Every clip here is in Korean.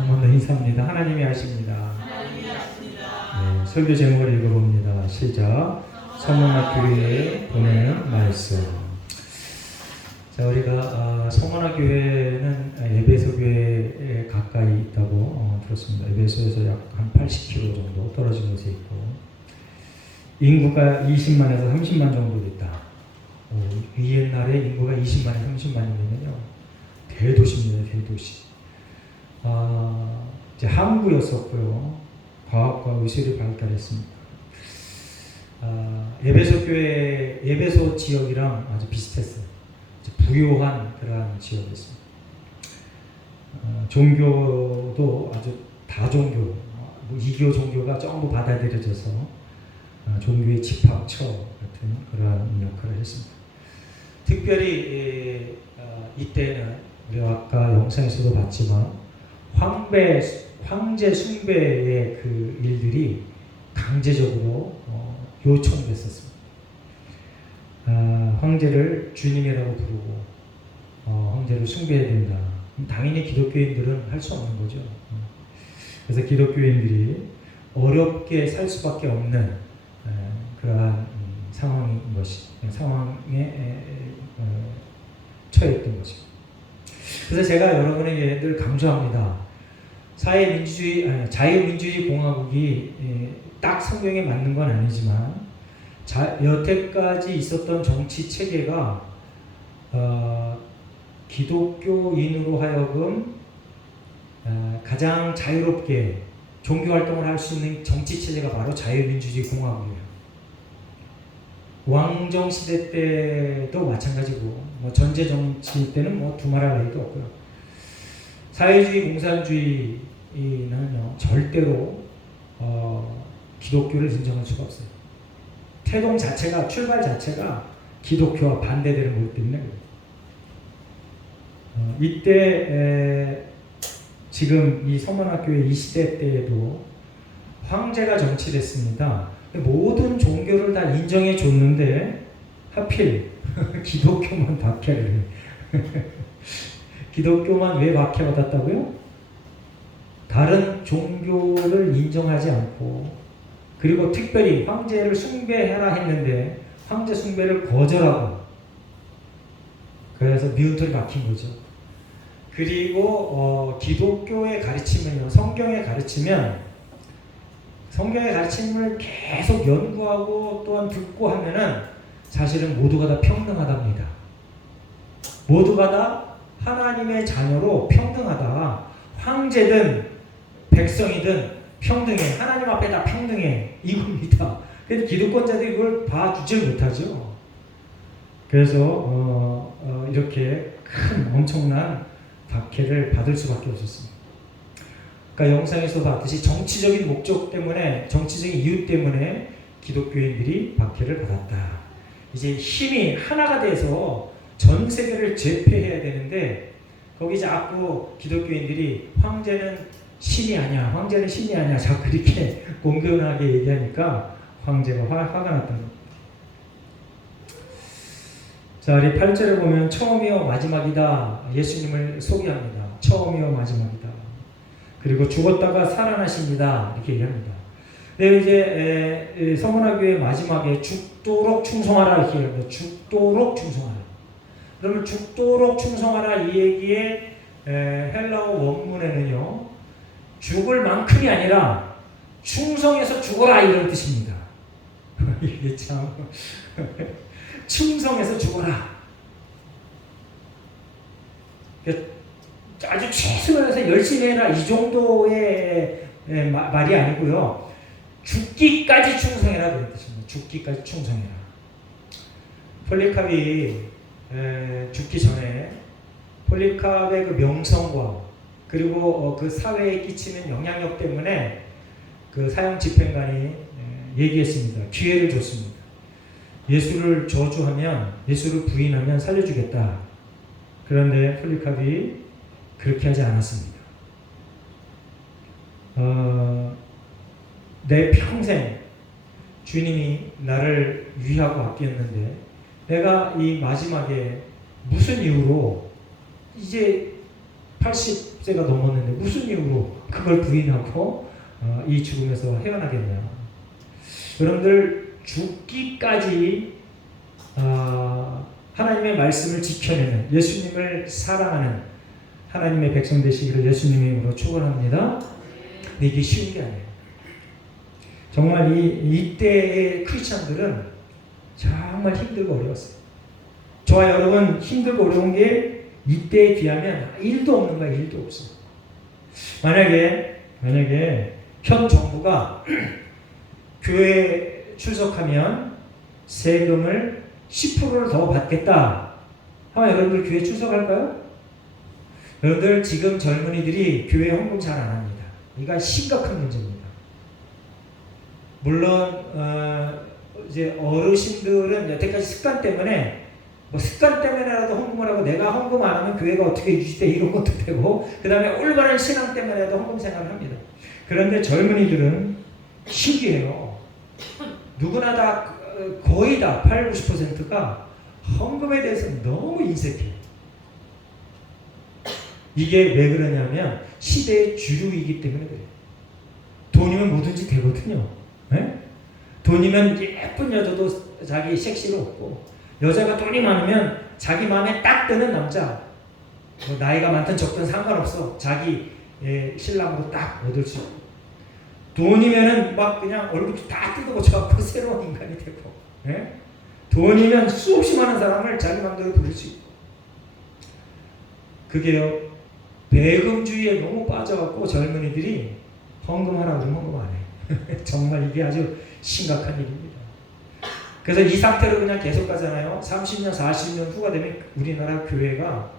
한 번 더 인사합니다. 하나님이 하십니다. 네, 설교 제목을 읽어봅니다. 시작. 성원학교회에 보내는 말씀. 자, 우리가 성원학교회는 에베소 교회에 가까이 있다고 들었습니다. 에베소에서 약 한 80km 정도 떨어진 곳에 있고 인구가 20만에서 30만 정도 있다. 이 옛날에 인구가 20만에서 30만이면요 대도시입니다. 대도시. 이제 항구였었고요. 과학과 의술이 발달했습니다. 에베소 교회, 에베소 지역이랑 아주 비슷했어요. 부유한 그러한 지역이었습니다. 종교도 아주 다종교, 이교 종교가 전부 받아들여져서 종교의 집합처 같은 그러한 역할을 했습니다. 특별히 이때는 우리가 아까 영상에서도 봤지만 황제 숭배의 그 일들이 강제적으로 요청됐었습니다. 황제를 주님이라고 부르고 황제를 숭배해야 된다. 당연히 기독교인들은 할 수 없는 거죠. 그래서 기독교인들이 어렵게 살 수밖에 없는 그러한 상황에 처했던 것입니다. 그래서 제가 여러분에게 늘 강조합니다. 자유민주주의 공화국이 딱 성경에 맞는 건 아니지만 여태까지 있었던 정치 체계가 기독교인으로 하여금 가장 자유롭게 종교활동을 할 수 있는 정치 체제가 바로 자유민주주의 공화국이에요. 왕정시대 때도 마찬가지고 전제정치 때는 두말할 나위도 없고요. 사회주의 공산주의는요 절대로 기독교를 인정할 수가 없어요. 태동 자체가, 출발 자체가 기독교와 반대되는 거기 때문에 이때 지금 이 서문학교의 이 시대 때에도 황제가 정치됐습니다. 모든 종교를 다 인정해 줬는데 하필 기독교만 박해를 해. 기독교만 왜 박해받았다고요? 다른 종교를 인정하지 않고 그리고 특별히 황제를 숭배해라 했는데 황제 숭배를 거절하고 그래서 미운털이 박힌 거죠. 그리고 기독교의 가르침은요, 성경의 가르침을 계속 연구하고 또한 듣고 하면은 사실은 모두가 다 평등하답니다. 모두가 다 하나님의 자녀로 평등하다. 황제든 백성이든 평등해. 하나님 앞에 다 평등해. 이겁니다. 그런데 기득권자들이 이걸 봐주지 못하죠. 그래서 이렇게 큰 엄청난 박해를 받을 수밖에 없었습니다. 그러니까 영상에서 봤듯이 정치적인 목적 때문에, 정치적인 이유 때문에 기독교인들이 박해를 받았다. 이제 힘이 하나가 돼서 전 세계를 제패해야 되는데 거기 자꾸 기독교인들이 황제는 신이 아니야, 황제는 신이 아니야, 자꾸 그렇게 공견하게 얘기하니까 황제가 화가 났던 겁니다. 자, 우리 8절에 보면 처음이요 마지막이다. 예수님을 소개합니다. 처음이요 마지막이다. 그리고 죽었다가 살아나십니다. 이렇게 얘기합니다. 네, 이제 서문화교회 마지막에 죽도록 충성하라 이렇게 얘기합니다. 죽도록 충성하라. 그러면 죽도록 충성하라 이 얘기의 헬라어 원문에는요, 죽을 만큼이 아니라 충성해서 죽어라 이런 뜻입니다. 이게 참 충성해서 죽어라. 아주 최선을 해서 열심히 해라 이 정도의 말이 아니고요. 죽기까지 충성해라 그런 뜻입니다. 죽기까지 충성해라. 폴리캅이 죽기 전에 폴리캅의 그 명성과 그리고 그 사회에 끼치는 영향력 때문에 그 사형 집행관이 얘기했습니다. 기회를 줬습니다. 예수를 저주하면, 예수를 부인하면 살려주겠다. 그런데 폴리캅이 그렇게 하지 않았습니다. 내 평생 주님이 나를 위하고 아꼈는데 내가 이 마지막에 무슨 이유로 이제 80세가 넘었는데 무슨 이유로 그걸 부인하고 이 죽음에서 헤어나겠냐. 여러분들 죽기까지 하나님의 말씀을 지켜내는, 예수님을 사랑하는 하나님의 백성 되시기를 예수님의 이름으로 축원합니다. 근데 이게 쉬운 게 아니에요. 정말 이때의 크리스천들은 정말 힘들고 어려웠어요. 저와 여러분 힘들고 어려운 게 이때에 비하면 1도 없는 거야. 1도 없어. 만약에 현 정부가 교회에 출석하면 세금을 10%를 더 받겠다 하면 여러분들 교회 출석할까요? 여러분들 지금 젊은이들이 교회 헌금 잘 안 합니다. 이거 심각한 문제입니다. 물론 이제 어르신들은 여태까지 습관 때문에라도 헌금을 하고, 내가 헌금 안 하면 교회가 어떻게 유지돼 이런 것도 되고, 그 다음에 올바른 신앙 때문에도 헌금 생활을 합니다. 그런데 젊은이들은 신기해요. 누구나 다 거의 다 80~90%가 헌금에 대해서 너무 인색해요. 이게 왜 그러냐면 시대의 주류이기 때문에 그래요. 돈이면 뭐든지 되거든요. 네? 돈이면 예쁜 여자도 자기 섹시로 없고, 여자가 돈이 많으면 자기 마음에 딱 드는 남자, 뭐 나이가 많든 적든 상관없어, 자기 신랑도 딱 얻을 수 있고, 돈이면은 막 그냥 얼굴 다 뜯어고쳐갖고 새로운 인간이 되고, 예? 돈이면 수없이 많은 사람을 자기 마음대로 부릴 수 있고. 그게요, 배금주의에 너무 빠져갖고 젊은이들이 헌금하라 그러면 헌금 안 해. 정말 이게 아주 심각한 일입니다. 그래서 이 상태로 그냥 계속 가잖아요. 30년, 40년 후가 되면 우리나라 교회가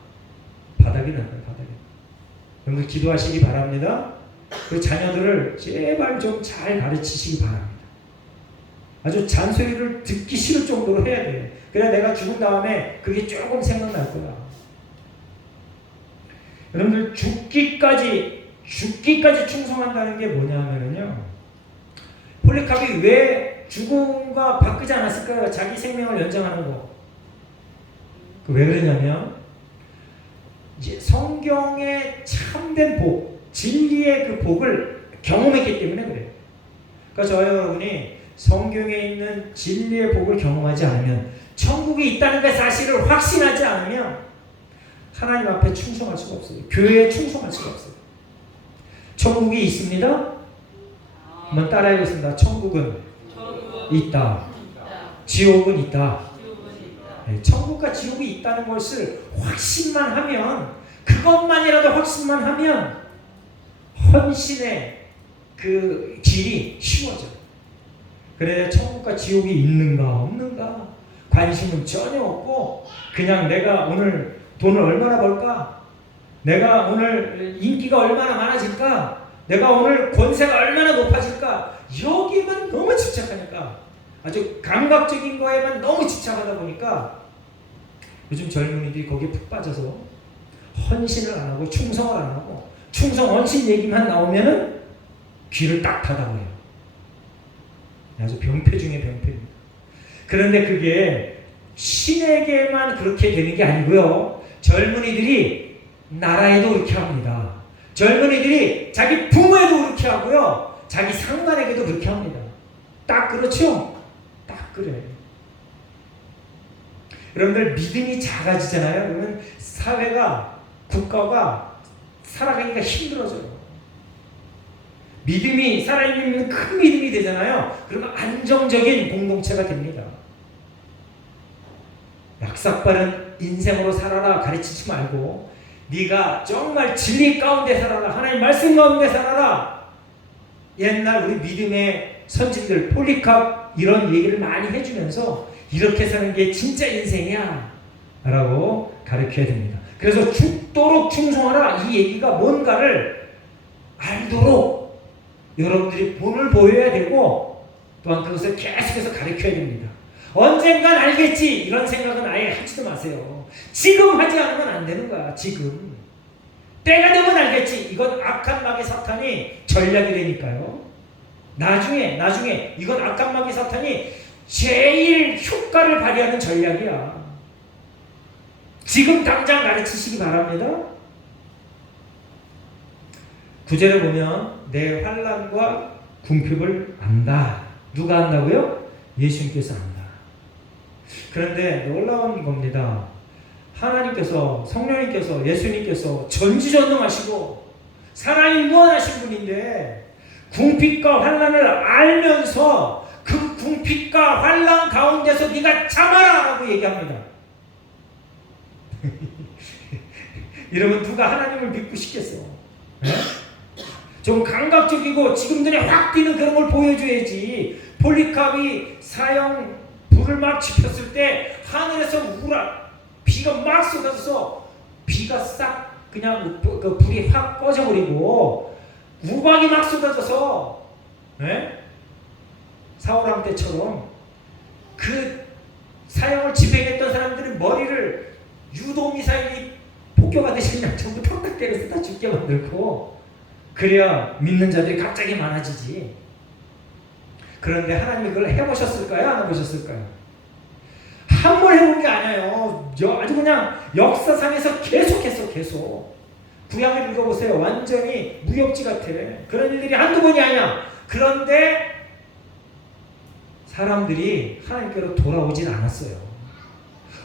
바닥이 나요. 바닥이. 여러분들 기도하시기 바랍니다. 그 자녀들을 제발 좀 잘 가르치시기 바랍니다. 아주 잔소리를 듣기 싫을 정도로 해야 돼요. 그래야 내가 죽은 다음에 그게 조금 생각날 거야. 여러분들 죽기까지 충성한다는 게 뭐냐면요, 폴리카비 왜 죽음과 바꾸지 않았을까요? 자기 생명을 연장하는 거. 그 왜 그러냐면 이제 성경의 참된 복, 진리의 그 복을 경험했기 때문에 그래요. 그러니까 저와 여러분이 성경에 있는 진리의 복을 경험하지 않으면, 천국이 있다는 그 사실을 확신하지 않으면 하나님 앞에 충성할 수가 없어요. 교회에 충성할 수가 없어요. 천국이 있습니다. 한번 따라해보겠습니다. 천국은 있다. 지옥은 있다. 네, 천국과 지옥이 있다는 것을 확신만 하면, 그것만이라도 확신만 하면 헌신의 그 길이 쉬워져요. 그래야 천국과 지옥이 있는가 없는가 관심은 전혀 없고, 그냥 내가 오늘 돈을 얼마나 벌까, 내가 오늘 인기가 얼마나 많아질까, 내가 오늘 권세가 얼마나 높아질까, 여기만 너무 집착하니까, 아주 감각적인 거에만 너무 집착하다 보니까 요즘 젊은이들이 거기에 푹 빠져서 헌신을 안 하고 충성을 안 하고, 충성 헌신 얘기만 나오면은 귀를 딱 닫아버려요. 아주 병폐 중에 병폐입니다. 그런데 그게 신에게만 그렇게 되는 게 아니고요, 젊은이들이 나라에도 그렇게 합니다. 젊은이들이 자기 부모에도 그렇게 하고요, 자기 상관에게도 그렇게 합니다. 딱 그렇죠? 딱 그래. 여러분들 믿음이 작아지잖아요. 그러면 사회가, 국가가 살아가기가 힘들어져요. 믿음이, 살아있는 큰 믿음이 되잖아요. 그러면 안정적인 공동체가 됩니다. 약삭빠른 인생으로 살아라 가르치지 말고, 네가 정말 진리 가운데 살아라, 하나님 말씀 가운데 살아라. 옛날 우리 믿음의 선진들 폴리캅 이런 얘기를 많이 해주면서 이렇게 사는 게 진짜 인생이야 라고 가르쳐야 됩니다. 그래서 죽도록 충성하라, 이 얘기가 뭔가를 알도록 여러분들이 본을 보여야 되고, 또한 그것을 계속해서 가르쳐야 됩니다. 언젠간 알겠지 이런 생각은 아예 하지도 마세요. 지금 하지 않으면 안 되는 거야. 지금 때가 되면 알겠지. 이건 악한 마귀 사탄이 전략이 되니까요. 나중에 이건 악한 마귀 사탄이 제일 효과를 발휘하는 전략이야. 지금 당장 가르치시기 바랍니다. 9절에 보면 내 환난과 궁핍을 안다. 누가 안다고요? 예수님께서 안다. 그런데 놀라운 겁니다. 하나님께서, 성령님께서, 예수님께서 전지전능하시고 사랑이 무한하신 분인데 궁핍과 환난을 알면서 그 궁핍과 환난 가운데서 네가 참아라 라고 얘기합니다. 여러분 누가 하나님을 믿고 싶겠어? 네? 좀 감각적이고 지금 눈에 확 띄는 그런 걸 보여줘야지. 폴리카비 사형 불을 막 지폈을 때 하늘에서 비가 막 쏟아져서 비가 싹 그냥 그 불이 확 꺼져버리고 우박이 막 쏟아져서 네? 사울왕 때처럼 그 사형을 집행했던 사람들은 머리를 유도미사일이 폭격하듯이 그냥 전부 탁탁 때려서 다 죽게 만들고 그래야 믿는 자들이 갑자기 많아지지. 그런데 하나님이 그걸 해보셨을까요? 안 해보셨을까요? 한 번 해본 게 아니에요. 아주 그냥 역사상에서 계속했어. 계속. 구약을 읽어보세요. 완전히 무협지 같아. 그런 일들이 한두 번이 아니야. 그런데 사람들이 하나님께로 돌아오진 않았어요.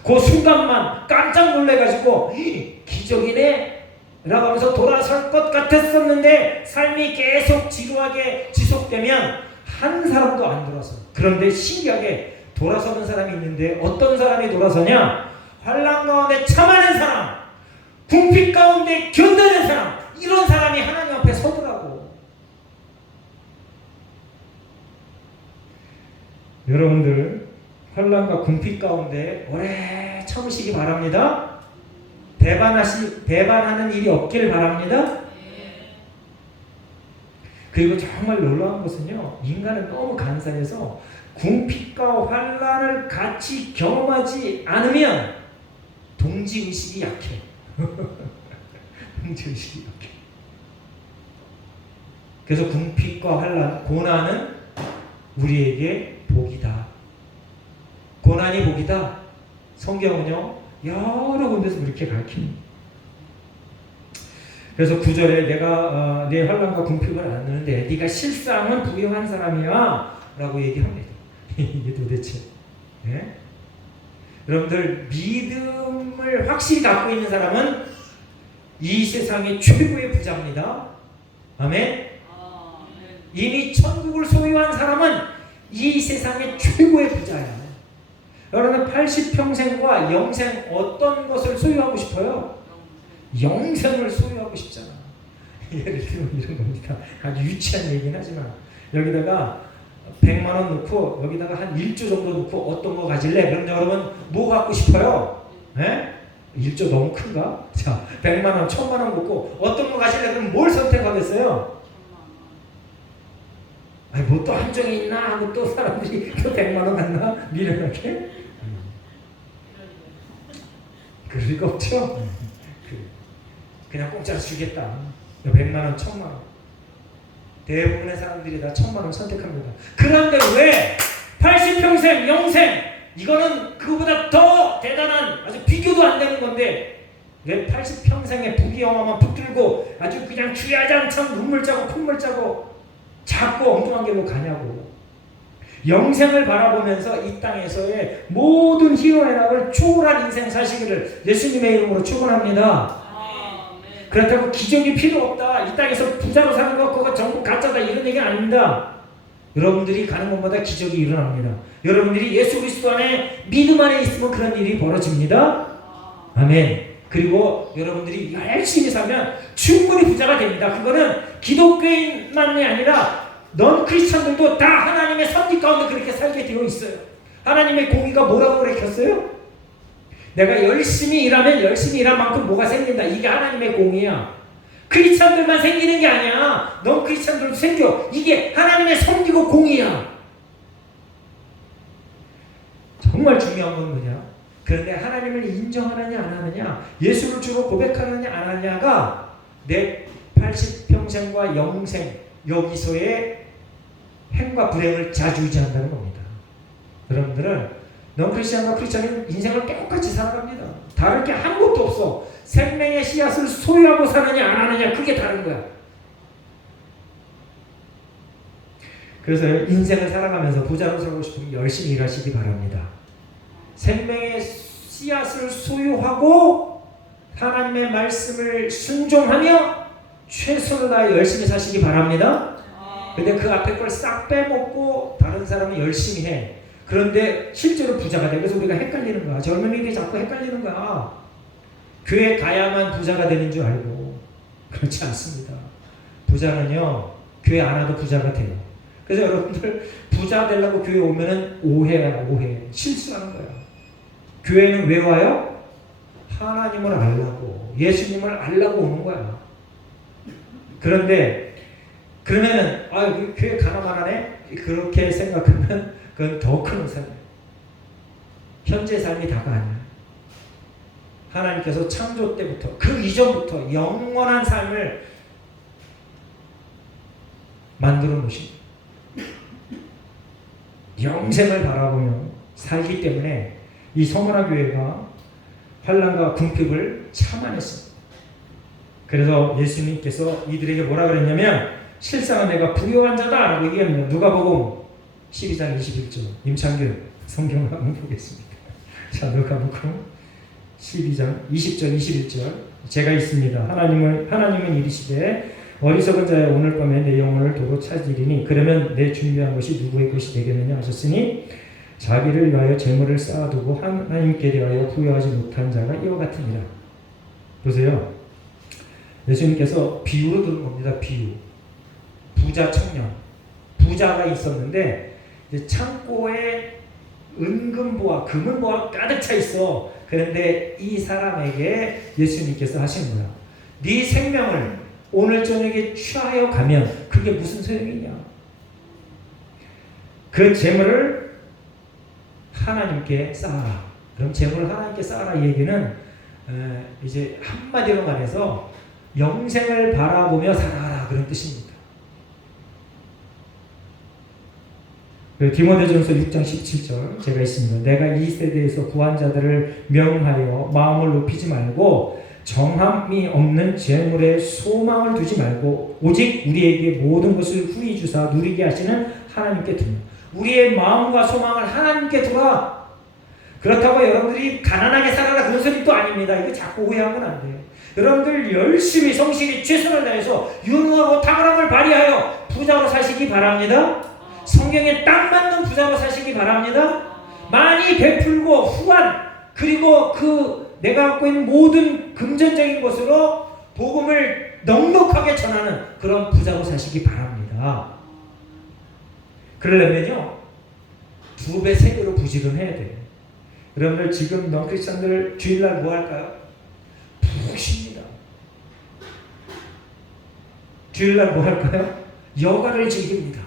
그 순간만 깜짝 놀래가지고 기적이네 라고 하면서 돌아설 것 같았었는데 삶이 계속 지루하게 지속되면 한 사람도 안 돌아서. 그런데 신기하게 돌아서는 사람이 있는데 어떤 사람이 돌아서냐? 환난 가운데 참아낸 사람, 궁핍 가운데 견뎌낸 사람, 이런 사람이 하나님 앞에 서더라고. 여러분들 환난과 궁핍 가운데 오래 참으시기 바랍니다. 배반하는 일이 없길 바랍니다. 그리고 정말 놀라운 것은요, 인간은 너무 간사해서 궁핍과 환난을 같이 경험하지 않으면 동지의식이 약해. 동지의식이 약해. 그래서 궁핍과 환난, 고난은 우리에게 복이다. 고난이 복이다. 성경은요 여러 군데서 그렇게 가르칩니다. 그래서 9절에 내가 내 환난과 궁핍을 안느는데 네가 실상은 부유한 사람이야 라고 얘기합니다. 이게 도대체 네? 여러분들 믿음을 확실히 갖고 있는 사람은 이 세상의 최고의 부자입니다. 아멘. 이미 천국을 소유한 사람은 이 세상의 최고의 부자야. 여러분 80평생과 영생 어떤 것을 소유하고 싶어요? 영생을 소유하고 싶잖아. 예를 들면 이런 겁니다. 아주 유치한 얘기는 하지만 여기다가 100만 원 넣고 여기다가 한 1조 정도 넣고 어떤 거 가질래? 그럼 여러분 뭐 갖고 싶어요? 네? 1조 너무 큰가? 자, 100만 원, 1000만 원 넣고 어떤 거 가질래? 그럼 뭘 선택하겠어요? 아니 뭐 또 함정이 있나 하고 또 사람들이 또 100만 원 갖나? 미련하게? 그럴 리가 없죠? 그냥 공짜로 주겠다. 100만 원, 1000만 원. 대부분의 사람들이 다 1000만 원 선택합니다. 그런데 왜 80평생 영생 이거는 그보다 더 대단한 아주 비교도 안 되는 건데 왜 80평생의 부귀영화만 붙들고 아주 그냥 주야장창 눈물 짜고 콧물 짜고 작고 엉뚱한 길로 가냐고. 영생을 바라보면서 이 땅에서의 모든 희노애락을 초월한 인생 사시기를 예수님의 이름으로 축원합니다. 그렇다고 기적이 필요 없다. 이 땅에서 부자로 사는 거 그거 전부 가짜다 이런 얘기는 아닙니다. 여러분들이 가는 곳마다 기적이 일어납니다. 여러분들이 예수 그리스도 안에 믿음 안에 있으면 그런 일이 벌어집니다. 아멘. 그리고 여러분들이 열심히 살면 충분히 부자가 됩니다. 그거는 기독교인만이 아니라 넌 크리스찬들도 다 하나님의 섭리 가운데 그렇게 살게 되어 있어요. 하나님의 공의가 뭐라고 그랬겠어요? 내가 열심히 일하면 열심히 일한 만큼 뭐가 생긴다. 이게 하나님의 공의야. 크리스찬들만 생기는 게 아니야. 넌 크리스찬들도 생겨. 이게 하나님의 섭리고 공의야. 정말 중요한 건 뭐냐? 그런데 하나님을 인정하느냐 안 하느냐, 예수를 주로 고백하느냐 안 하느냐가 내 80평생과 영생 여기서의 행과 불행을 좌지우지한다는 겁니다. 여러분들은 넌크리스찬과 크리스찬은 인생을 똑같이 살아갑니다. 다를 게 아무것도 없어. 생명의 씨앗을 소유하고 사느냐 안 하느냐 그게 다른 거야. 그래서 인생을 살아가면서 부자로 살고 싶으면 열심히 일하시기 바랍니다. 생명의 씨앗을 소유하고 하나님의 말씀을 순종하며 최선을 다해 열심히 사시기 바랍니다. 근데 그 앞에 걸 싹 빼먹고 다른 사람은 열심히 해. 그런데 실제로 부자가 돼. 그래서 우리가 헷갈리는 거야. 젊은이들이 자꾸 헷갈리는 거야. 교회 가야만 부자가 되는 줄 알고. 그렇지 않습니다. 부자는요, 교회 안 와도 부자가 돼요. 그래서 여러분들 부자 되려고 교회 오면은 오해야, 오해. 실수하는 거야. 교회는 왜 와요? 하나님을 알라고, 예수님을 알라고 오는 거야. 그런데 그러면은 교회 가나마나네? 그렇게 생각하면 그건 더 큰 오산이에요. 현재 삶이 다가 아니야. 하나님께서 창조 때부터 그 이전부터 영원한 삶을 만들어 놓으신 영생을 바라보며 살기 때문에 이 서문화 교회가 환난과 궁핍을 참아냈습니다. 그래서 예수님께서 이들에게 뭐라 그랬냐면 실상은 내가 부요한 자다라고 얘기합니다. 누가복음 12장 21절. 임창균 성경을 한번 보겠습니다. 자, 누가복음 12장 20절 21절. 제가 있습니다. 하나님은 이르시되 어리석은 자여 오늘 밤에 내 영혼을 도로 찾으리니 그러면 내 준비한 것이 누구의 것이 되겠느냐 하셨으니 자기를 위하여 재물을 쌓아두고 하나님께 대하여 부여하지 못한 자가 이와 같으니라. 보세요. 예수님께서 비유로 들은 겁니다. 비유. 부자 청년. 부자가 있었는데 이제 창고에 은금보와 금은보가 가득 차 있어. 그런데 이 사람에게 예수님께서 하신 거야. 네 생명을 오늘 저녁에 취하여 가면 그게 무슨 소용이냐. 그 재물을 하나님께 쌓아라. 그럼 재물을 하나님께 쌓아라. 이 얘기는 이제 한마디로 말해서 영생을 바라보며 살아라. 그런 뜻입니다. 디모데전서 6장 17절 제가 있습니다. 내가 이 세대에서 구한 자들을 명하여 마음을 높이지 말고 정함이 없는 재물에 소망을 두지 말고 오직 우리에게 모든 것을 후히 주사 누리게 하시는 하나님께 두며 우리의 마음과 소망을 하나님께 두라. 그렇다고 여러분들이 가난하게 살아라 그런 소리 또 아닙니다. 이거 자꾸 오해하면 안 돼요. 여러분들 열심히 성실히 최선을 다해서 유능하고 탁월함을 발휘하여 부자로 사시기 바랍니다. 성경에 딱 맞는 부자로 사시기 바랍니다. 많이 베풀고 후한 그리고 내가 갖고 있는 모든 금전적인 것으로 복음을 넉넉하게 전하는 그런 부자로 사시기 바랍니다. 그러려면요 2배, 3배로 부지런해야 돼요. 여러분들 지금 non-크리스천들 주일날 뭐 할까요? 푹 쉽니다. 주일날 뭐 할까요? 여가를 즐깁니다.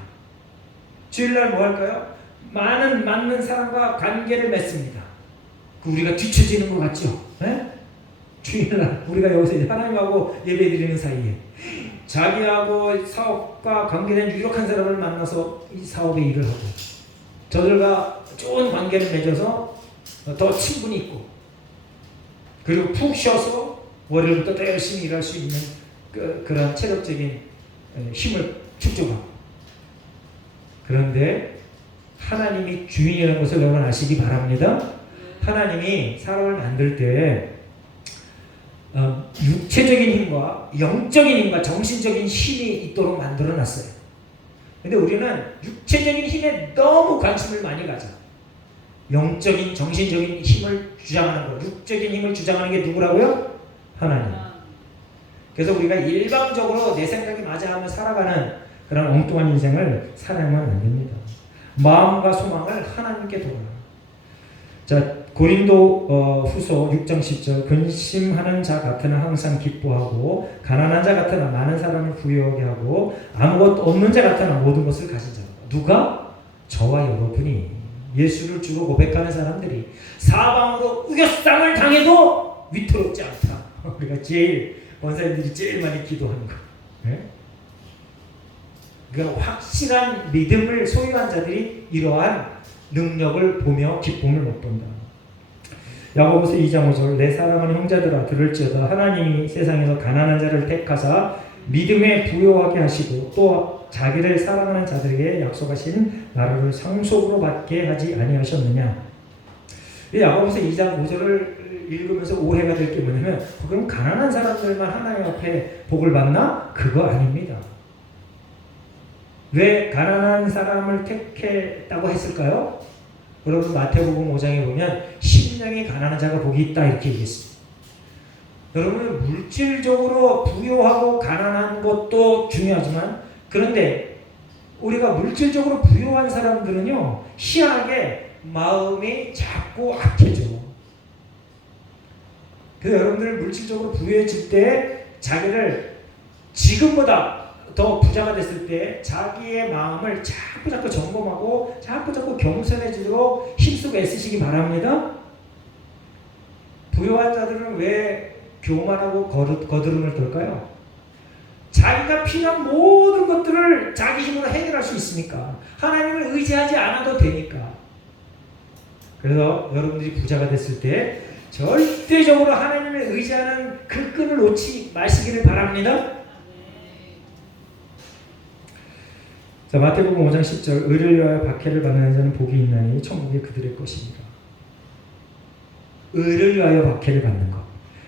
주일날 뭐 할까요? 맞는 사람과 관계를 맺습니다. 우리가 뒤처지는 것 같죠? 네? 주일날 우리가 여기서 하나님하고 예배드리는 사이에 자기하고 사업과 관계된 유력한 사람을 만나서 이 사업에 일을 하고 저들과 좋은 관계를 맺어서 더 친분이 있고 그리고 푹 쉬어서 월요일부터 더 열심히 일할 수 있는 그런 체력적인 힘을 축적하고 그런데 하나님이 주인이라는 것을 여러분 아시기 바랍니다. 하나님이 사람을 만들 때 육체적인 힘과 영적인 힘과 정신적인 힘이 있도록 만들어 놨어요. 근데 우리는 육체적인 힘에 너무 관심을 많이 가져. 영적인 정신적인 힘을 주장하는 거, 육적인 힘을 주장하는 게 누구라고요? 하나님. 그래서 우리가 일방적으로 내 생각이 맞아 하며 살아가는 그런 엉뚱한 인생을 살아야만 안 됩니다. 마음과 소망을 하나님께 돌아라. 자, 고린도 후서 6장 10절 근심하는 자 같으나 항상 기뻐하고 가난한 자 같으나 많은 사람을 부유하게 하고 아무것도 없는 자 같으나 모든 것을 가진 자다. 누가? 저와 여러분이 예수를 주로 고백하는 사람들이 사방으로 우겨쌈을 당해도 위태롭지 않다. 우리가 제일 권사님들이 제일 많이 기도하는 거. 네? 그러니까 확실한 믿음을 소유한 자들이 이러한 능력을 보며 기쁨을 못 본다. 야고보서 2장 5절 내 사랑하는 형제들아 들을지어다 하나님이 세상에서 가난한 자를 택하사 믿음에 부요하게 하시고 또 자기를 사랑하는 자들에게 약속하신 나라를 상속으로 받게 하지 아니하셨느냐. 이 야고보서 2장 5절을 읽으면서 오해가 될 게 뭐냐면 그럼 가난한 사람들만 하나님 앞에 복을 받나? 그거 아닙니다. 왜 가난한 사람을 택했다고 했을까요? 여러분 마태복음 5장에 보면 심령이 가난한 자가 복이 있다 이렇게 얘기했습니다. 여러분 물질적으로 부유하고 가난한 것도 중요하지만 그런데 우리가 물질적으로 부유한 사람들은요 희한하게 마음이 자꾸 악해져. 그래서 여러분들 물질적으로 부유해질 때 자기를 지금보다 더 부자가 됐을 때 자기의 마음을 자꾸 점검하고 자꾸 겸손해지도록 힘쓰고 애쓰시기 바랍니다. 부유한 자들은 왜 교만하고 거드름을 떨까요? 자기가 필요한 모든 것들을 자기 힘으로 해결할 수 있으니까 하나님을 의지하지 않아도 되니까. 그래서 여러분들이 부자가 됐을 때 절대적으로 하나님을 의지하는 그 끈을 놓지 마시기를 바랍니다. 자, 마태복음 5장 10절 의를 위하여 박해를 받는 자는 복이 있나니 천국이 그들의 것입니다. 의를 위하여 박해를 받는 것.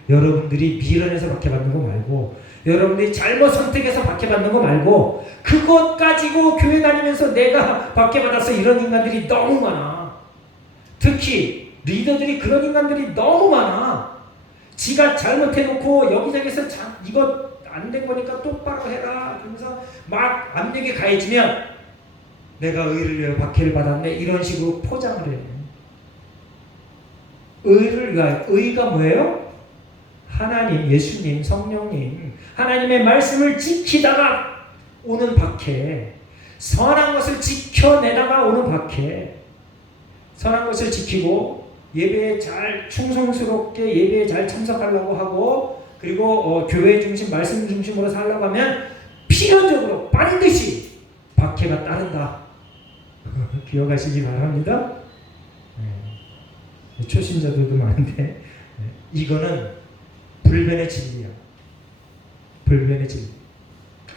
여러분들이 미련해서 박해받는 거 말고 여러분들이 잘못 선택해서 박해받는 거 말고 그것 가지고 교회 다니면서 내가 박해받았어 이런 인간들이 너무 많아. 특히 리더들이 그런 인간들이 너무 많아. 지가 잘못해놓고 여기저기서 이거 안 된 거니까 똑바로 해라 그러면서 막 압력이 가해지면 내가 의를 위하여 박해를 받았네 이런 식으로 포장을 해요. 의를 위하여. 의가 뭐예요? 하나님, 예수님, 성령님 하나님의 말씀을 지키다가 오는 박해, 선한 것을 지켜내다가 오는 박해. 선한 것을 지키고 예배에 잘 충성스럽게 예배에 잘 참석하려고 하고 그리고 교회 중심, 말씀 중심으로 살려고 하면 필연적으로 반드시 박해가 따른다. 기억하시기 바랍니다. 초신자들도 많은데 이거는 불변의 진리야. 불변의 진리.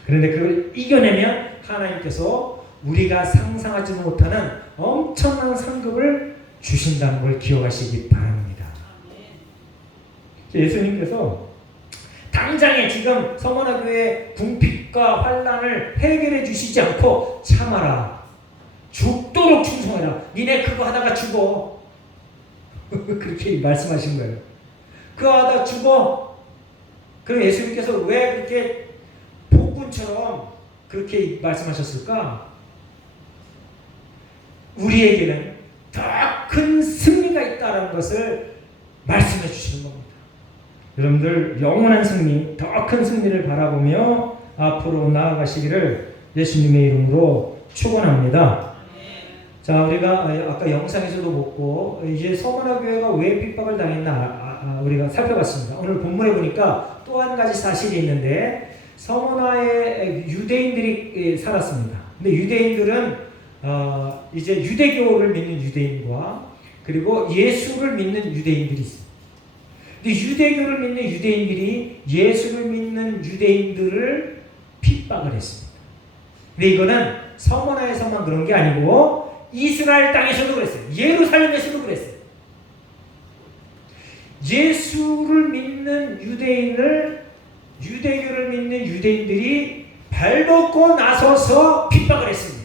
그런데 그걸 이겨내면 하나님께서 우리가 상상하지 못하는 엄청난 상급을 주신다는 걸 기억하시기 바랍니다. 예수님께서 당장에 지금 서머나교회의 궁핍과 환난을 해결해 주시지 않고 참아라. 죽도록 충성해라. 니네 그거 하다가 죽어. 그렇게 말씀하신 거예요. 그거 하다 죽어. 그럼 예수님께서 왜 그렇게 폭군처럼 그렇게 말씀하셨을까? 우리에게는 더 큰 승리가 있다는 것을 말씀해 주시는 겁니다. 여러분들 영원한 승리, 더 큰 승리를 바라보며 앞으로 나아가시기를 예수님의 이름으로 축원합니다. 자, 우리가 아까 영상에서도 보고 이제 서머나교회가 왜 핍박을 당했나 우리가 살펴봤습니다. 오늘 본문에 보니까 또 한 가지 사실이 있는데 서머나에 유대인들이 살았습니다. 근데 유대인들은 이제 유대교를 믿는 유대인과 그리고 예수를 믿는 유대인들이 있습니다. 근데 유대교를 믿는 유대인들이 예수를 믿는 유대인들을 핍박을 했습니다. 근데 이거는 서머나에서만 그런 게 아니고 이스라엘 땅에서도 그랬어요. 예루살렘에서도 그랬어요. 예수를 믿는 유대교를 믿는 유대인들이 발벗고 나서서 핍박을 했습니다.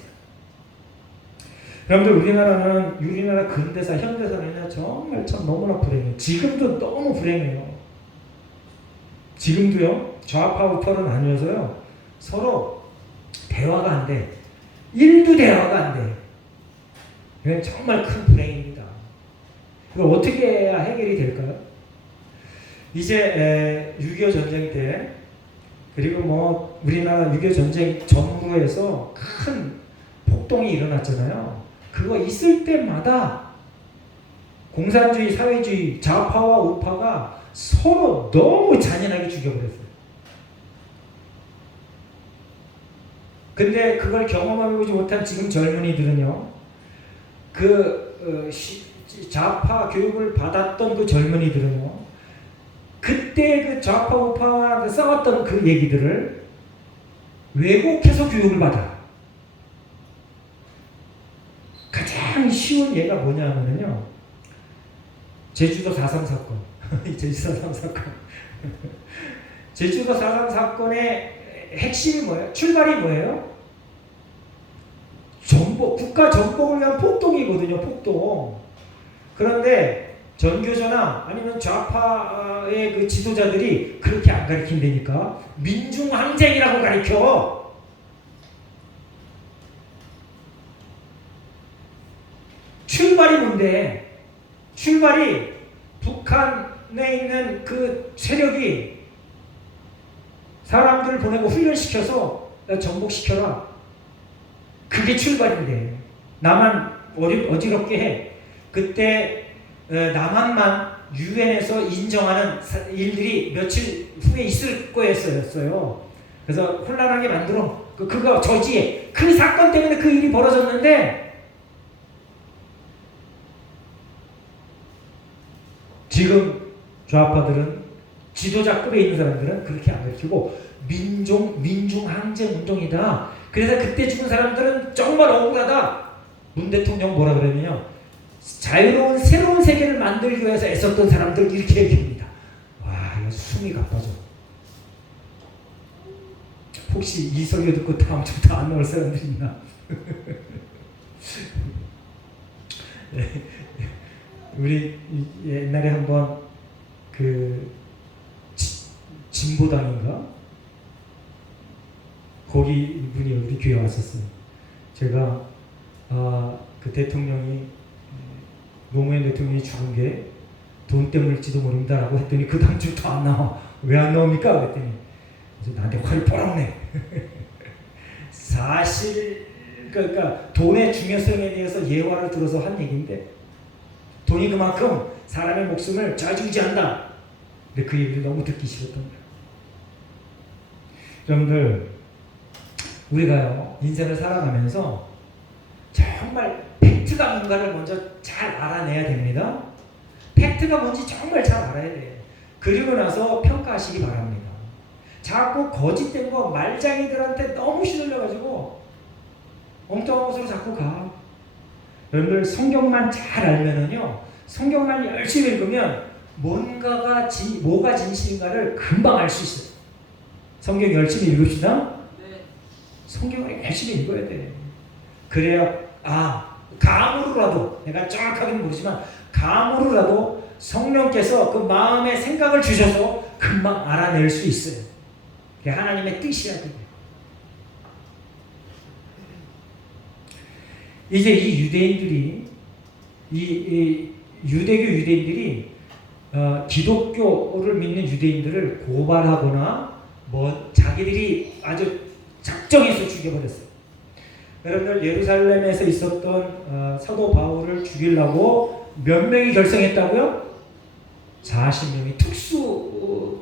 여러분들 우리나라 근대사, 현대사는요 정말 참 너무나 불행해요. 지금도 너무 불행해요. 지금도요 좌파 우파로 나뉘어서요 서로 대화가 안 돼. 일도 대화가 안 돼. 이건 정말 큰 불행입니다. 이걸 어떻게 해야 해결이 될까요? 이제 6.25 전쟁 때 그리고 뭐 우리나라 6.25 전쟁 전후로 해서 큰 폭동이 일어났잖아요. 그거 있을 때마다 공산주의, 사회주의, 좌파와 우파가 서로 너무 잔인하게 죽여버렸어요. 근데 그걸 경험해보지 못한 지금 젊은이들은요, 좌파 교육을 받았던 그 젊은이들은요, 그때 그 좌파 우파와 싸웠던 그 얘기들을 왜곡해서 교육을 받아. 가장 쉬운 예가 뭐냐면요. 제주도 4.3 사건. 제주도 4.3 사건. 제주도 4.3 사건의 핵심이 뭐예요? 출발이 뭐예요? 정복, 국가 정복을 위한 폭동이거든요. 폭동. 그런데 전교조나 아니면 좌파의 그 지도자들이 그렇게 안 가르친다니까. 민중항쟁이라고 가르쳐. 출발이 뭔데? 출발이 북한에 있는 그 세력이 사람들을 보내고 훈련시켜서 정복시켜라. 그게 출발인데. 나만 어지럽게 해. 그때 남한만 유엔에서 인정하는 일들이 며칠 후에 있을 거였어요. 그래서 혼란하게 만들어. 그거 저지해. 그 사건 때문에 그 일이 벌어졌는데 지금 좌파들은 지도자급에 있는 사람들은 그렇게 안 가르치고 민중항쟁 운동이다. 그래서 그때 죽은 사람들은 정말 억울하다. 문 대통령 뭐라 그러냐면요. 자유로운 새로운 세계를 만들기 위해서 애썼던 사람들 이렇게 얘기합니다. 와, 이거 숨이 가빠져. 혹시 이 설교 듣고 다음 주부터 안 나올 사람들 있나? 네. 우리 옛날에 한번 그 진보당인가? 거기 분이 우리 교회 왔었어요. 제가 그 대통령이 노무현 대통령이 죽은 게 돈 때문일지도 모릅니다라고 했더니 그 다음 주부터 안 나와. 왜 안 나옵니까? 그랬더니 나한테 화를 뽀랑내. 사실 그러니까 돈의 중요성에 대해서 예화를 들어서 한 얘기인데 돈이 그만큼 사람의 목숨을 좌지우지한다. 근데 그 얘기를 너무 듣기 싫었던 거예요. 여러분들, 우리가요 인생을 살아가면서 정말 팩트가 뭔가를 먼저 잘 알아내야 됩니다. 팩트가 뭔지 정말 잘 알아야 돼요. 그리고 나서 평가하시기 바랍니다. 자꾸 거짓된 거 말장이들한테 너무 휘둘려가지고 엉뚱한 곳으로 자꾸 가. 여러분들 성경만 잘 알면은요, 성경만 열심히 읽으면 뭐가 진실인가를 금방 알 수 있어요. 성경 열심히 읽읍시다. 네. 성경을 열심히 읽어야 돼. 그래야 감으로라도, 내가 정확하게는 모르지만 감으로라도 성령께서 그 마음의 생각을 주셔서 금방 알아낼 수 있어요. 그게 하나님의 뜻이야. 그게. 이제 이 유대인들이 이 유대교 유대인들이 기독교를 믿는 유대인들을 고발하거나 자기들이 아주 작정해서 죽여버렸어요. 여러분들 예루살렘에서 있었던 사도 바울을 죽이려고 몇 명이 결성했다고요? 40명이 특수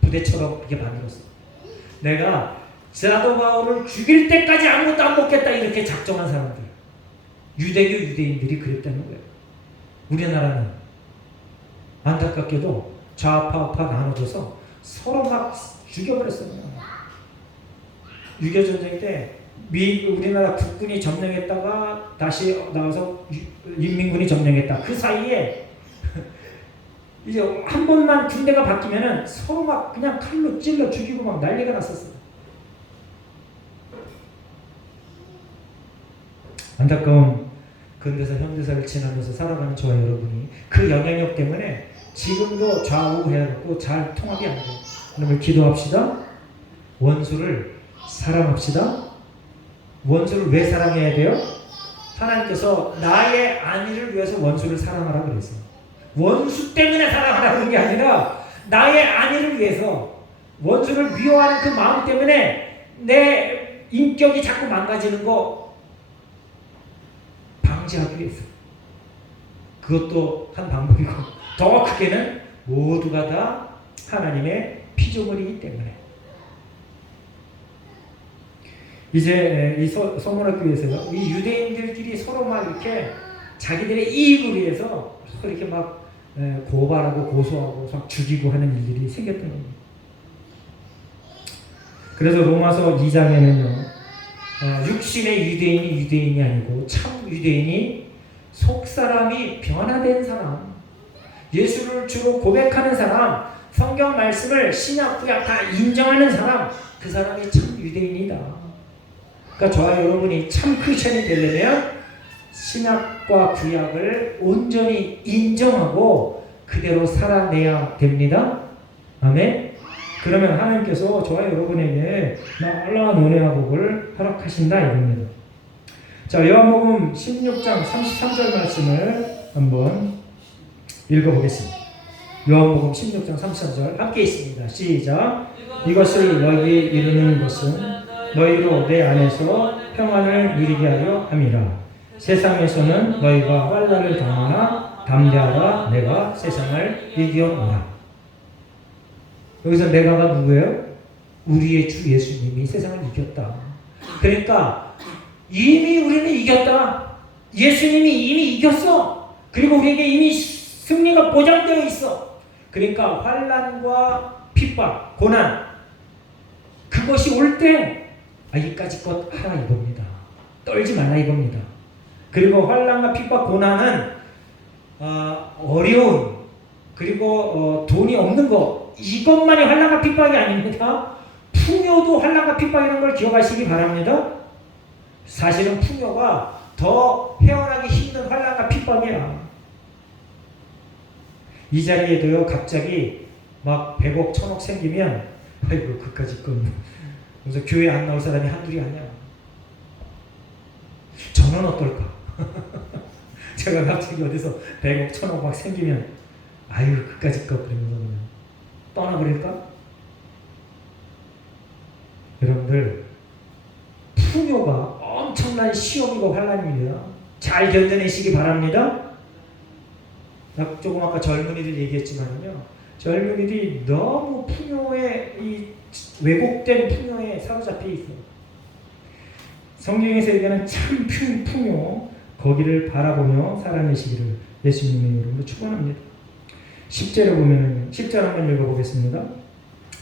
부대처럼 그렇게 만들었어요. 내가 사도 바울을 죽일 때까지 아무것도 안 먹겠다 이렇게 작정한 사람들. 유대교 유대인들이 그랬다는 거예요. 우리나라는 안타깝게도 좌파 우파 나눠져서 서로 막 죽여버렸어요. 6.25 전쟁 때 우리나라 국군이 점령했다가 다시 나와서 인민군이 점령했다. 그 사이에 이제 한 번만 군대가 바뀌면은 서로 막 그냥 칼로 찔러 죽이고 막 난리가 났었어요. 안타까운 근대사 현대사를 지나면서 살아가는 저와 여러분이 그 영향력 때문에 지금도 좌우해갖고 잘 통합이 안 돼요. 그러면 기도합시다. 원수를 사랑합시다. 원수를 왜 사랑해야 돼요? 하나님께서 나의 안위를 위해서 원수를 사랑하라 그랬어요. 원수 때문에 사랑하라는 게 아니라 나의 안위를 위해서, 원수를 미워하는 그 마음 때문에 내 인격이 자꾸 망가지는 거 방지하기 위해서. 그것도 한 방법이고, 더 크게는 모두가 다 하나님의 피조물이기 때문에. 이제 이 서문학교에서 이 유대인들끼리 서로 막 이렇게 자기들의 이익을 위해서 서로 이렇게 막 고발하고 고소하고 막 죽이고 하는 일들이 생겼던 겁니다. 그래서 로마서 2장에는요. 육신의 유대인이 유대인이 아니고 참 유대인이 속사람이 변화된 사람, 예수를 주로 고백하는 사람, 성경 말씀을 신약 구약 다 인정하는 사람, 그 사람이 참 유대인이다. 그러니까 저와 여러분이 참 크리스천이 되려면 신약과 구약을 온전히 인정하고 그대로 살아내야 됩니다. 아멘. 그러면 하나님께서 저와 여러분에게 놀라운 은혜와 복을 허락하신다 이겁니다. 자, 요한복음 16장 33절 말씀을 한번 읽어보겠습니다. 요한복음 16장 33절 함께 있습니다. 시작. 이것을 너희에게 이루는 것은 너희로 내 안에서 평안을 누리게 하려 함이라. 세상에서는 너희가 환난을 당하나 담대하라. 내가 세상을 이겨노라. 여기서 내가가 누구예요? 우리의 주 예수님이 세상을 이겼다. 그러니까 이미 우리는 이겼다. 예수님이 이미 이겼어. 그리고 우리에게 이미 승리가 보장되어 있어. 그러니까 환난과 핍박, 고난 그것이 올 때 이까짓 것 하라 이겁니다. 떨지 말라 이겁니다. 그리고 환난과 핍박, 고난은 어려운 그리고 돈이 없는 것 이것만이 환난과 핍박이 아닙니다. 풍요도 환난과 핍박이라는 걸 기억하시기 바랍니다. 사실은 풍요가 더 헤어나기 힘든 환난과 핍박이야. 이 자리에도요 갑자기 막 100억 1000억 생기면 아이고 그까짓 건 그래서 교회 안 나올 사람이 한둘이 아니야. 저는 어떨까? 제가 갑자기 어디서 100억 1000억 막 생기면 아유 그까짓 것 그러면서 그냥 떠나버릴까? 여러분들 풍요가 엄청난 시험이고 환난입니다. 잘 견뎌내시기 바랍니다. 조금 아까 젊은이들 얘기했지만요, 젊은이들이 너무 풍요에 이 왜곡된 풍요에 사로잡혀 있어요. 성경에서 얘기하는 참 풍요 거기를 바라보며 살아내시기를 예수님의 이름으로 축원합니다. 10절에 보면 10절 한번 읽어보겠습니다.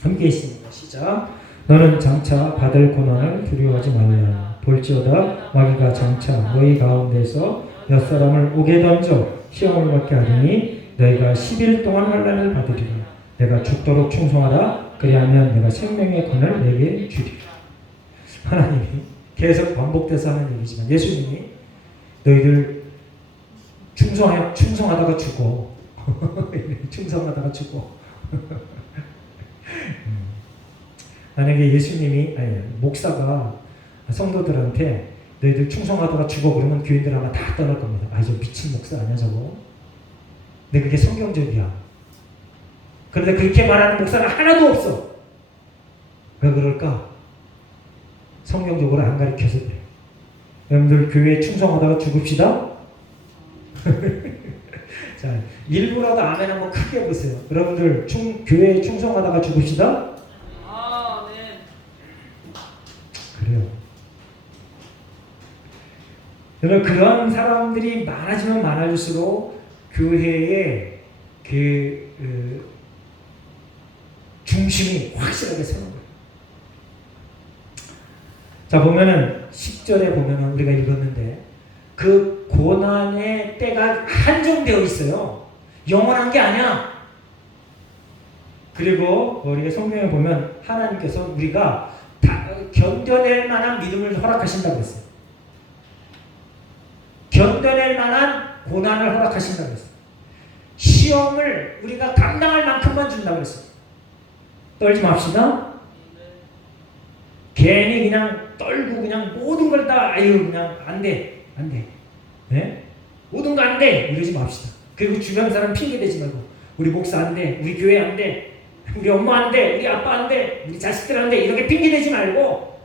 함께 있습니다. 시작. 너는 장차 받을 고난을 두려워하지 말라. 볼지어다 마귀가 장차 너희 가운데서 몇 사람을 옥에 던져 시험을 받게 하리니 너희가 10일 동안 환난을 받으리라. 내가 죽도록 충성하라. 그리하면 내가 생명의 권을 내게 주리라. 하나님이 계속 반복돼서 하는 얘기지만 예수님이 너희들 충성하다가 죽어. 충성하다가 죽어. 만약에 예수님이 목사가 성도들한테 너희들 충성하다가 죽어 그러면 교인들 아마 다 떠날 겁니다. 저 미친 목사 아니야 저거. 근데 그게 성경적이야. 그런데 그렇게 말하는 목사는 하나도 없어. 왜 그럴까? 성경적으로 안 가르쳐서 그래. 여러분들 교회에 충성하다가 죽읍시다. 자, 일부라도 아멘 한번 크게 해보세요. 여러분들 교회에 충성하다가 죽읍시다. 네. 그래요. 여러분 그런 사람들이 많아지면 많아질수록 교회의 중심이 확실하게 서는 거예요. 자 보면은 10절에 보면은 우리가 읽었는데 그 고난의 때가 한정되어 있어요. 영원한 게 아니야. 그리고 우리가 성경에 보면 하나님께서 우리가 다 견뎌낼 만한 믿음을 허락하신다고 했어요. 견뎌낼 만한 고난을 허락하신다고 했어요. 시험을 우리가 감당할 만큼만 준다고 했어요. 떨지 맙시다. 괜히 그냥 떨고 그냥 모든 걸 다 그냥 안 돼. 네? 모든 거 안 돼. 이러지 맙시다. 그리고 주변 사람 핑계 대지 말고 우리 목사 안 돼. 우리 교회 안 돼. 우리 엄마 안 돼. 우리 아빠 안 돼. 우리 자식들 안 돼. 이렇게 핑계 대지 말고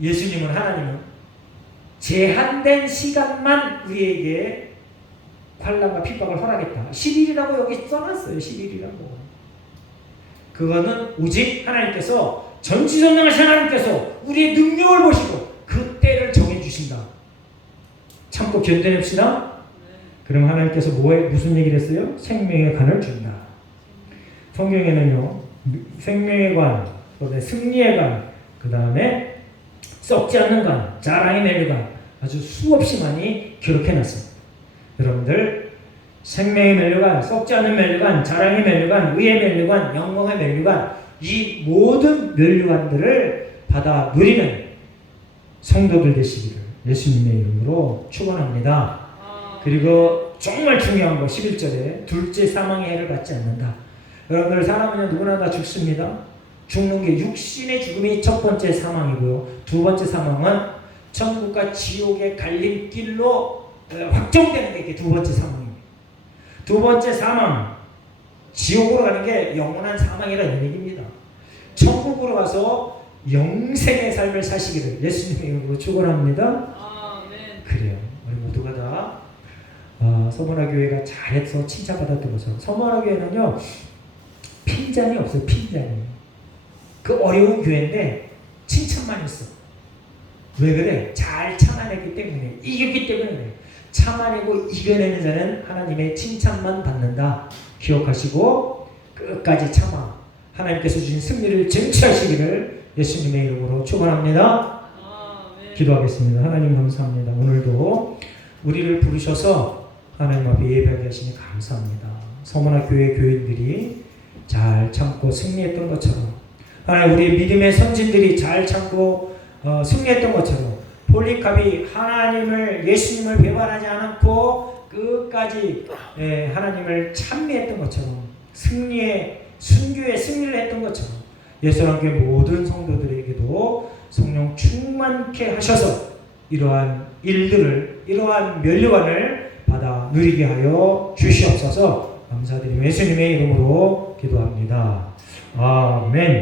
예수님은 하나님은 제한된 시간만 우리에게 환난과 핍박을 허락했다. 10일이라고 여기 써놨어요. 10일이라고. 그거는 오직 하나님께서 전지전능하신 하나님께서 우리의 능력을 보시고 그 때를 정해주신다. 참고 견뎌냅시다. 그럼 하나님께서 무슨 얘기를 했어요? 생명의 관을 준다. 성경에는요, 생명의 관, 그다음에 승리의 관, 그 다음에 썩지 않는 관, 자랑의 멜류관, 아주 수없이 많이 기록해놨습니다. 여러분들 생명의 멜류관, 썩지 않는 멜류관, 자랑의 멜류관, 의의 멜류관, 영광의 멜류관, 이 모든 멜류관들을 받아 누리는 성도들 되시기를 예수님의 이름으로 축원합니다. 그리고 정말 중요한 거 11절에 둘째 사망의 해를 받지 않는다. 여러분들 사람은 누구나 다 죽습니다. 죽는 게 육신의 죽음이 첫 번째 사망이고요. 두 번째 사망은 천국과 지옥의 갈림길로 확정되는 게 이게 두 번째 사망입니다. 두 번째 사망, 지옥으로 가는 게 영원한 사망이라는 얘기입니다. 천국으로 가서 영생의 삶을 사시기를 예수님의 이름으로 축원합니다. 그래요. 우리 모두가 다 서머나 교회가 잘해서 칭찬받았던 것처럼 서머나 교회는요 핀잔이 없어요. 핀잔이. 그 어려운 교회인데 칭찬만 했어. 왜 그래? 잘 참아냈기 때문에, 이겼기 때문에 그래. 참아내고 이겨내는 자는 하나님의 칭찬만 받는다. 기억하시고 끝까지 참아 하나님께서 주신 승리를 쟁취하시기를 예수님의 이름으로 축원합니다. 기도하겠습니다. 하나님 감사합니다. 오늘도 우리를 부르셔서 하나님 앞에 예배하게 하시니 감사합니다. 서머나 교회 교인들이 잘 참고 승리했던 것처럼, 하나님 우리 믿음의 선진들이 잘 참고 승리했던 것처럼, 폴리캅이 하나님을, 예수님을 배반하지 않고 끝까지 하나님을 찬미했던 것처럼, 순교의 승리를 했던 것처럼 예수님께 모든 성도들에게도 성령 충만케 하셔서 이러한 일들을, 이러한 면류관을 받아 누리게 하여 주시옵소서. 감사드리며 예수님의 이름으로 기도합니다. 아멘.